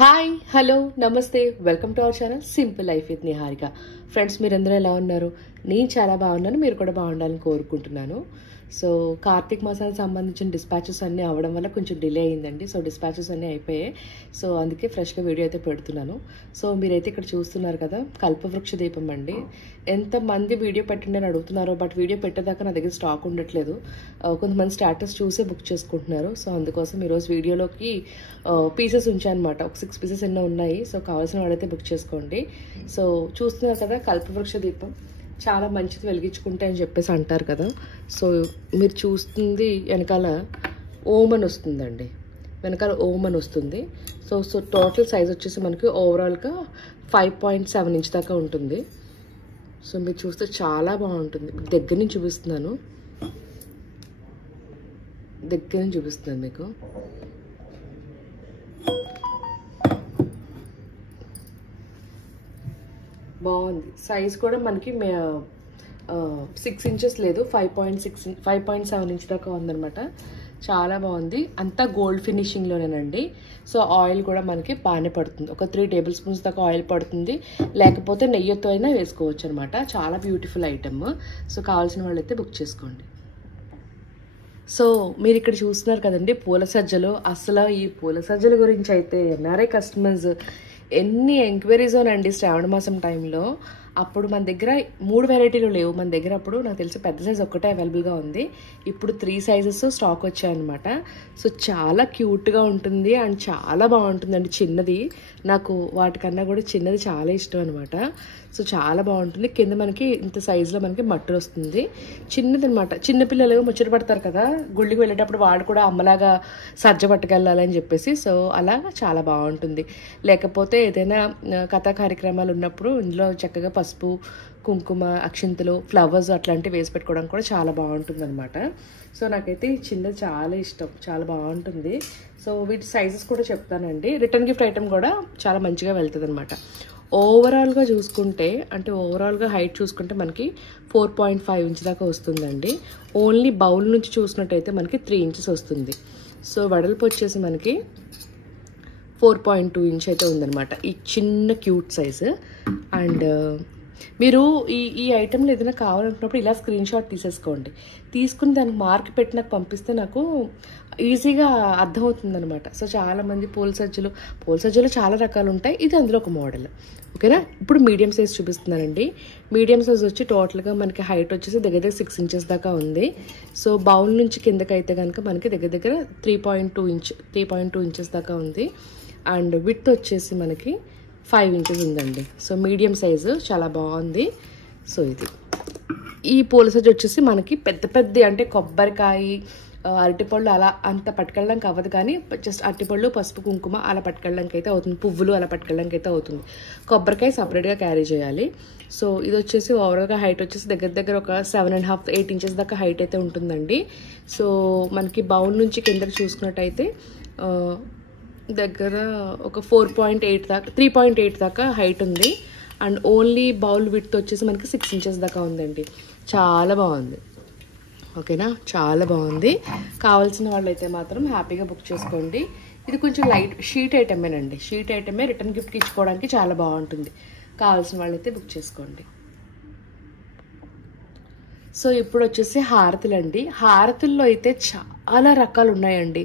Hi hello నమస్తే welcome to our channel simple life with Niharika. Friends, మీరందరూ ఎలా ఉన్నారు? నేను చాలా బాగున్నాను, మీరు కూడా బాగుండాలని కోరుకుంటున్నాను. సో కార్తీక మాసానికి సంబంధించిన డిస్పాచెస్ అన్నీ అవ్వడం వల్ల కొంచెం డిలే అయిందండి. సో డిస్పాచెస్ అన్నీ అయిపోయాయి. సో అందుకే ఫ్రెష్గా వీడియో అయితే పెడుతున్నాను. సో మీరైతే ఇక్కడ చూస్తున్నారు కదా, కల్పవృక్ష దీపం అండి. ఎంతమంది వీడియో పెట్టండి అని అడుగుతున్నారో, బట్ వీడియో పెట్టేదాకా నా దగ్గర స్టాక్ ఉండట్లేదు. కొంతమంది స్టాటస్ చూసే బుక్ చేసుకుంటున్నారు. సో అందుకోసం ఈరోజు వీడియోలోకి పీసెస్ ఉంచాయన్నమాట. ఒక 6 పీసెస్ ఎన్నో ఉన్నాయి. సో కావాల్సిన వాళ్ళైతే బుక్ చేసుకోండి. సో చూస్తున్నారు కదా, కల్పవృక్ష దీపం చాలా మంచిది వెలిగించుకుంటే అని చెప్పేసి అంటారు కదా. సో మీరు చూస్తుంది వెనకాల ఓం అని వస్తుందండి, వెనకాల ఓం అని వస్తుంది. సో టోటల్ సైజ్ వచ్చేసి మనకి ఓవరాల్గా 5.7 ఇంచ్ దాకా ఉంటుంది. సో మీరు చూస్తే చాలా బాగుంటుంది. దగ్గర నుంచి చూపిస్తున్నాను మీకు. బాగుంది. సైజ్ కూడా మనకి 6 ఇంచెస్ లేదు, 5.7 ఇంచ్ దాకా ఉందనమాట. చాలా బాగుంది. అంతా గోల్డ్ ఫినిషింగ్లోనేనండి. సో ఆయిల్ కూడా మనకి బాగానే పడుతుంది. ఒక 3 టేబుల్ స్పూన్స్ దాకా ఆయిల్ పడుతుంది. లేకపోతే నెయ్యితో అయినా వేసుకోవచ్చు అనమాట. చాలా బ్యూటిఫుల్ ఐటమ్. సో కావాల్సిన వాళ్ళైతే బుక్ చేసుకోండి. సో మీరు ఇక్కడ చూస్తున్నారు కదండి పూల సజ్జలు. అసలు ఈ పూల సజ్జల గురించి అయితే ఎన్ఆర్ఐ కస్టమర్స్ ఎన్ని ఎంక్వైరీస్ అండి శ్రావణ మాసం టైంలో. అప్పుడు మన దగ్గర 3 వెరైటీలు లేవు మన దగ్గర. అప్పుడు నాకు తెలిసి పెద్ద సైజ్ ఒక్కటే అవైలబుల్గా ఉంది. ఇప్పుడు 3 సైజెస్ స్టాక్ వచ్చాయన్నమాట. సో చాలా క్యూట్గా ఉంటుంది అండ్ చాలా బాగుంటుందండి. చిన్నది నాకు వాటికన్నా కూడా చిన్నది చాలా ఇష్టం అనమాట. సో చాలా బాగుంటుంది. కింద మనకి ఇంత సైజులో మనకి మట్టు వస్తుంది. చిన్నది అనమాట. చిన్నపిల్లలు ముచ్చట పడతారు కదా, గుళ్ళకి వెళ్ళేటప్పుడు వాడు కూడా అమ్మలాగా సజ్జ పట్టుకెళ్ళాలని చెప్పేసి. సో అలాగా చాలా బాగుంటుంది. లేకపోతే ఏదైనా కథా కార్యక్రమాలు ఉన్నప్పుడు ఇందులో చక్కగా పసుపు, కుంకుమ, అక్షింతలు, ఫ్లవర్స్ అట్లాంటివి వేసి పెట్టుకోవడం కూడా చాలా బాగుంటుంది అనమాట. సో నాకైతే ఈ చిన్నది చాలా ఇష్టం, చాలా బాగుంటుంది. సో వీటి సైజెస్ కూడా చెప్తానండి. రిటర్న్ గిఫ్ట్ ఐటమ్ కూడా చాలా మంచిగా వెళ్తుంది అనమాట. ఓవరాల్గా చూసుకుంటే, అంటే ఓవరాల్గా హైట్ చూసుకుంటే మనకి 4.5 ఇంచ్ దాకా వస్తుందండి. ఓన్లీ బౌల్ నుంచి చూసినట్టయితే మనకి 3 ఇంచెస్ వస్తుంది. సో వెడల్పు వచ్చేసి మనకి 4.2 ఇంచ్ అయితే ఉందన్నమాట. ఈ చిన్న క్యూట్ సైజు. అండ్ మీరు ఈ ఐటెంలో ఏదైనా కావాలనుకున్నప్పుడు ఇలా స్క్రీన్ షాట్ తీసేసుకోండి. తీసుకుని దానికి మార్క్ పెట్టి నాకు పంపిస్తే నాకు ఈజీగా అర్థమవుతుంది అనమాట. సో చాలామంది పూల సజ్జలు చాలా రకాలు ఉంటాయి. ఇది అందులో ఒక మోడల్. ఓకేనా. ఇప్పుడు మీడియం సైజ్ చూపిస్తున్నానండి. మీడియం సైజ్ వచ్చి టోటల్గా మనకి హైట్ వచ్చేసి దగ్గర 6 ఇంచెస్ దాకా ఉంది. సో బౌల్ నుంచి కిందకైతే కనుక మనకి దగ్గర 3.2 ఇంచెస్ దాకా ఉంది. అండ్ విడ్త్ వచ్చేసి మనకి 5 ఇంచెస్ ఉందండి. సో మీడియం సైజు చాలా బాగుంది. సో ఇది ఈ పూల సజ్జ వచ్చేసి మనకి పెద్ద అంటే కొబ్బరికాయ, అరటిపళ్ళు అలా అంత పట్టుకెళ్ళడానికి అవ్వదు, కానీ జస్ట్ అరటిపళ్ళు, పసుపు, కుంకుమ అలా పట్టుకెళ్ళడానికి అయితే అవుతుంది. పువ్వులు అలా పట్టుకెళ్ళడానికి అయితే అవుతుంది. కొబ్బరికాయ సపరేట్గా క్యారీ చేయాలి. సో ఇది వచ్చేసి ఓవరాల్గా హైట్ వచ్చేసి దగ్గర ఒక 7.5 8 ఇంచెస్ దాకా హైట్ అయితే ఉంటుందండి. సో మనకి బౌల్ నుంచి కిందకి చూసుకున్నట్టయితే దగ్గర ఒక 3.8 దాకా హైట్ ఉంది. అండ్ ఓన్లీ బౌల్ విడ్త్ వచ్చేసి మనకి 6 ఇంచెస్ దాకా ఉందండి. చాలా బాగుంది. ఓకేనా, చాలా బాగుంది. కావాల్సిన వాళ్ళైతే మాత్రం హ్యాపీగా బుక్ చేసుకోండి. ఇది కొంచెం లైట్ షీట్ ఐటమేనండి. షీట్ ఐటమే రిటర్న్ గిఫ్ట్కి ఇచ్చుకోవడానికి చాలా బాగుంటుంది. కావాల్సిన వాళ్ళైతే బుక్ చేసుకోండి. సో ఇప్పుడు వచ్చేసి హారతులండి. హారతుల్లో అయితే చాలా రకాలు ఉన్నాయండి.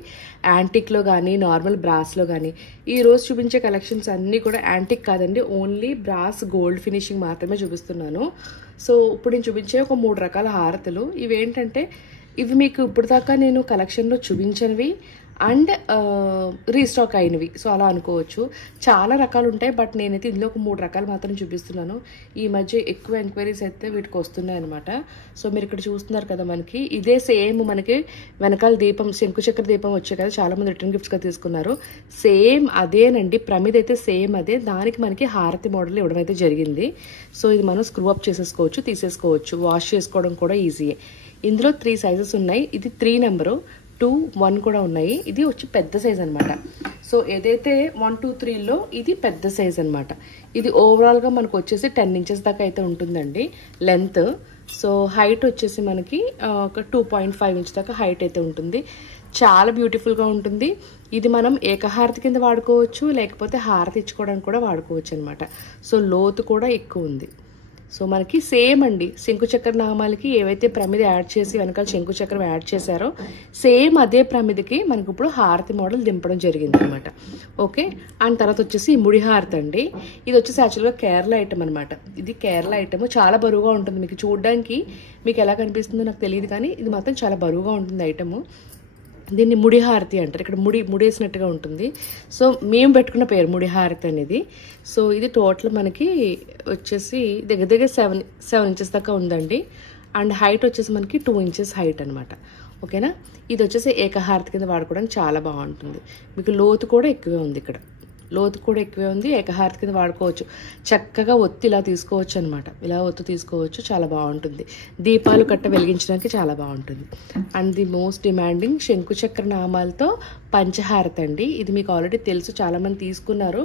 యాంటిక్లో కానీ నార్మల్ బ్రాస్లో కానీ. ఈరోజు చూపించే కలెక్షన్స్ అన్నీ కూడా యాంటిక్ కాదండి, ఓన్లీ బ్రాస్ గోల్డ్ ఫినిషింగ్ మాత్రమే చూపిస్తున్నాను. సో ఇప్పుడు నేను చూపించే ఒక 3 రకాల హారతులు. ఇవేంటంటే ఇవి మీకు ఇప్పుడు దాకా నేను కలెక్షన్లో చూపించినవి అండ్ రీస్టాక్ అయినవి. సో అలా అనుకోవచ్చు. చాలా రకాలు ఉంటాయి, బట్ నేనైతే ఇందులో ఒక 3 రకాలు మాత్రం చూపిస్తున్నాను. ఈ మధ్య ఎక్కువ ఎంక్వైరీస్ అయితే వీటికి వస్తున్నాయి అనమాట. సో మీరు ఇక్కడ చూస్తున్నారు కదా, మనకి ఇదే సేమ్ మనకి వెనకాల దీపం, శంకుచక్ర దీపం వచ్చాయి కదా, చాలా మంది రిటర్న్ గిఫ్ట్స్గా తీసుకున్నారు. సేమ్ అదేనండి, ప్రమిద అయితే సేమ్ అదే. దానికి మనకి హారతి మోడల్ ఇవ్వడం అయితే జరిగింది. సో ఇది మనం స్క్రూ అప్ చేసేసుకోవచ్చు, తీసేసుకోవచ్చు. వాష్ చేసుకోవడం కూడా ఈజీయే. ఇందులో 3 సైజెస్ ఉన్నాయి. ఇది 3 నెంబరు, 2, 1 కూడా ఉన్నాయి. ఇది వచ్చి పెద్ద సైజ్ అనమాట. సో ఏదైతే 1, 2, 3లో ఇది పెద్ద సైజ్ అనమాట. ఇది ఓవరాల్గా మనకు వచ్చేసి 10 ఇంచెస్ దాకా అయితే ఉంటుందండి లెంత్. సో హైట్ వచ్చేసి మనకి ఒక 2.5 ఇంచ్ దాకా హైట్ అయితే ఉంటుంది. చాలా బ్యూటిఫుల్గా ఉంటుంది. ఇది మనం ఏకహారతి కింద వాడుకోవచ్చు, లేకపోతే హారతి ఇచ్చుకోవడానికి కూడా వాడుకోవచ్చు అనమాట. సో లోతు కూడా ఎక్కువ ఉంది. సో మనకి సేమ్ అండి, శంకుచక్ర నామాలకి ఏవైతే ప్రమిద యాడ్ చేసి వెనకాల శంకుచక్రం యాడ్ చేశారో సేమ్ అదే ప్రమిదకి మనకి ఇప్పుడు హారతి మోడల్ దింపడం జరిగింది అనమాట. ఓకే, అండ్ తర్వాత వచ్చేసి ముడి హారతి అండి. ఇది వచ్చేసి యాక్చువల్గా కేరళ ఐటమ్ అనమాట. ఇది కేరళ ఐటమ్, చాలా బరువుగా ఉంటుంది. మీకు చూడడానికి మీకు ఎలా కనిపిస్తుందో నాకు తెలియదు, కానీ ఇది మాత్రం చాలా బరువుగా ఉంటుంది ఐటమ్. దీన్ని ముడి హారతి అంటారు. ఇక్కడ ముడేసినట్టుగా ఉంటుంది. సో మేము పెట్టుకున్న పేరు ముడి హారతి అనేది. సో ఇది టోటల్ మనకి వచ్చేసి దగ్గర 7 ఇంచెస్ దాకా ఉందండి. అండ్ హైట్ వచ్చేసి మనకి 2 ఇంచెస్ హైట్ అనమాట. ఓకేనా, ఇది వచ్చేసి ఏకహారతి కింద వాడుకోవడానికి చాలా బాగుంటుంది. మీకు లోతు కూడా ఎక్కువే ఉంది, ఇక్కడ లోతు కూడా ఎక్కువే ఉంది. ఏకహారతి కింద వాడుకోవచ్చు. చక్కగా ఒత్తి ఇలా తీసుకోవచ్చు అనమాట. ఇలా ఒత్తు తీసుకోవచ్చు, చాలా బాగుంటుంది. దీపాలు కట్ట వెలిగించడానికి చాలా బాగుంటుంది. అండ్ ది మోస్ట్ డిమాండింగ్ శంకుచక్ర నామాలతో పంచహారతి అండి. ఇది మీకు ఆల్రెడీ తెలుసు, చాలామంది తీసుకున్నారు.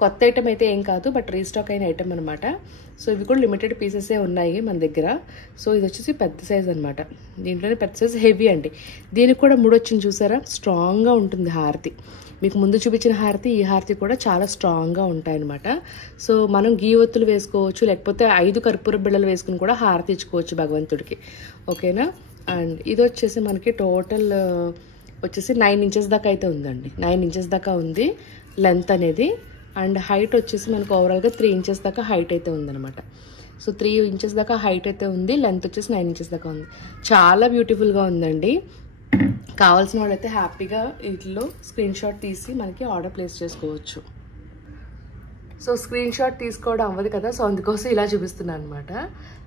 కొత్త ఐటమ్ అయితే ఏం కాదు, బట్ రీస్టాక్ అయిన ఐటమ్ అనమాట. సో ఇవి కూడా లిమిటెడ్ పీసెసే ఉన్నాయి మన దగ్గర. సో ఇది వచ్చేసి పెద్ద సైజ్ అనమాట. దీంట్లోనే పెద్ద సైజ్ హెవీ అండి. దీనికి కూడా ముడొచ్చింది చూసారా, స్ట్రాంగ్గా ఉంటుంది హారతి. మీకు ముందు చూపించిన హారతి, ఈ హారతి కూడా చాలా స్ట్రాంగ్గా ఉంటాయన్నమాట. సో మనం గీ ఒత్తులు వేసుకోవచ్చు, లేకపోతే 5 కర్పూర బిళ్ళలు వేసుకుని కూడా హారతి ఇచ్చుకోవచ్చు భగవంతుడికి. ఓకేనా, అండ్ ఇది వచ్చేసి మనకి టోటల్ వచ్చేసి 9 ఇంచెస్ దాకా అయితే ఉందండి. 9 ఇంచెస్ దాకా ఉంది లెంత్ అనేది. అండ్ హైట్ వచ్చేసి మనకు ఓవరాల్గా 3 ఇంచెస్ దాకా హైట్ అయితే ఉందన్నమాట. సో 3 ఇంచెస్ దాకా హైట్ అయితే ఉంది, లెంత్ వచ్చేసి 9 ఇంచెస్ దాకా ఉంది. చాలా బ్యూటిఫుల్గా ఉందండి. కావాల్సిన వాళ్ళైతే హ్యాపీగా వీటిలో స్క్రీన్ షాట్ తీసి మనకి ఆర్డర్ ప్లేస్ చేసుకోవచ్చు. సో స్క్రీన్ షాట్ తీసుకోవడం అవ్వదు కదా, సో అందుకోసం ఇలా చూపిస్తున్నాను అనమాట.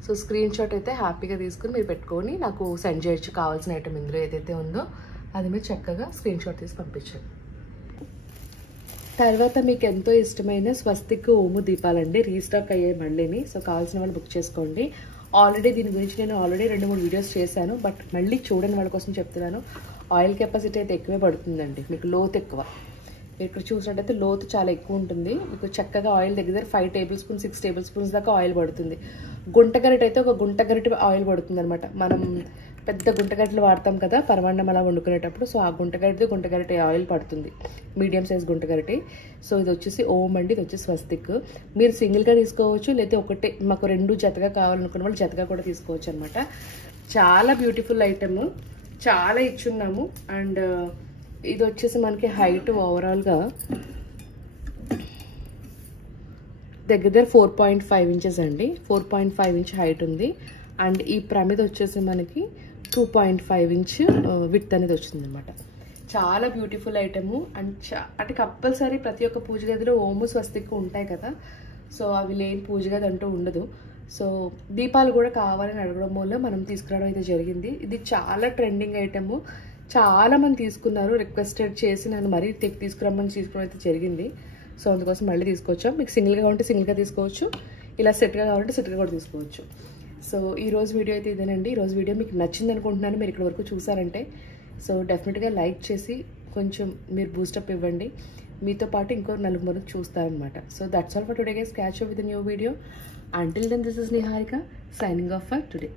సో స్క్రీన్ షాట్ అయితే హ్యాపీగా తీసుకుని మీరు పెట్టుకొని నాకు సెండ్ చేయొచ్చు. కావాల్సిన ఐటమ్ ఇందులో ఏదైతే ఉందో అది మీరు చక్కగా స్క్రీన్ షాట్ తీసి పంపించండి. తర్వాత మీకు ఎంతో ఇష్టమైన స్వస్తిక్ ఓము దీపాలండి, రీస్టాక్ అయ్యాయి మళ్ళీని. సో కావాల్సిన వాళ్ళు బుక్ చేసుకోండి. ఆల్రెడీ దీని గురించి నేను 2-3 వీడియోస్ చేశాను, బట్ మళ్ళీ చూడని వాళ్ళ కోసం చెప్తున్నాను. ఆయిల్ కెపాసిటీ అయితే ఎక్కువే పడుతుందండి, మీకు లోతు ఎక్కువ. ఇక్కడ చూసినట్టయితే లోతు చాలా ఎక్కువ ఉంటుంది. మీకు చక్కగా ఆయిల్ దగ్గర 5 టేబుల్ స్పూన్స్ 6 టేబుల్ స్పూన్స్ దాకా ఆయిల్ పడుతుంది. గుంట గరిటె అయితే ఒక గుంట గరిటె ఆయిల్ పడుతుంది అనమాట. మనం పెద్ద గుంట గరిటెలు వాడతాం కదా పరమాన్నం అలా వండుకునేటప్పుడు, సో ఆ గుంట గరిటె ఆయిల్ పడుతుంది, మీడియం సైజ్ గుంట గరిటె. సో ఇది వచ్చేసి ఓం అండి, ఇది వచ్చేసి స్వస్తిక్. మీరు సింగిల్గా తీసుకోవచ్చు, లేకపోతే ఒకటే మాకు 2 జతగా కావాలనుకున్న వాళ్ళు జతగా కూడా తీసుకోవచ్చు అనమాట. చాలా బ్యూటిఫుల్ ఐటమ్, చాలా ఇచ్చున్నాము. అండ్ ఇది వచ్చేసి మనకి హైట్ ఓవరాల్గా దగ్గర 4.5 ఇంచెస్ అండి. 4.5 ఇంచ్ హైట్ ఉంది. అండ్ ఈ ప్రమిద వచ్చేసి మనకి 2.5 ఇంచ్ విడ్త్ అనేది వచ్చింది అనమాట. చాలా బ్యూటిఫుల్ ఐటము. అండ్ అంటే కంపల్సరీ ప్రతి ఒక్క పూజ గదిలో ఓము స్వస్తిక్ ఉంటాయి కదా, సో అవి లేని పూజ గది అంటూ ఉండదు. సో దీపాలు కూడా కావాలని అడగడం వల్ల మనం తీసుకురావడం అయితే జరిగింది. ఇది చాలా ట్రెండింగ్ ఐటము, చాలా మంది తీసుకున్నారు, రిక్వెస్టెడ్ చేసి నన్ను మరీ తీసుకురమ్మని తీసుకోవడం అయితే జరిగింది. సో అందుకోసం మళ్ళీ తీసుకొచ్చాం. మీకు సింగిల్గా కావాలంటే సింగిల్గా తీసుకోవచ్చు, ఇలా సెట్గా కావాలంటే సెట్గా కూడా తీసుకోవచ్చు. సో ఈరోజు వీడియో అయితే ఇదేనండి. ఈరోజు వీడియో మీకు నచ్చింది అనుకుంటున్నాను. మీరు ఇక్కడ వరకు చూసారంటే సో డెఫినెట్గా లైక్ చేసి కొంచెం మీరు బూస్టప్ ఇవ్వండి. మీతో పాటు ఇంకో 4 మందికి చూస్తారనమాట. So that's all for today guys. Catch up with new video. Until then, this is Niharika signing off for today.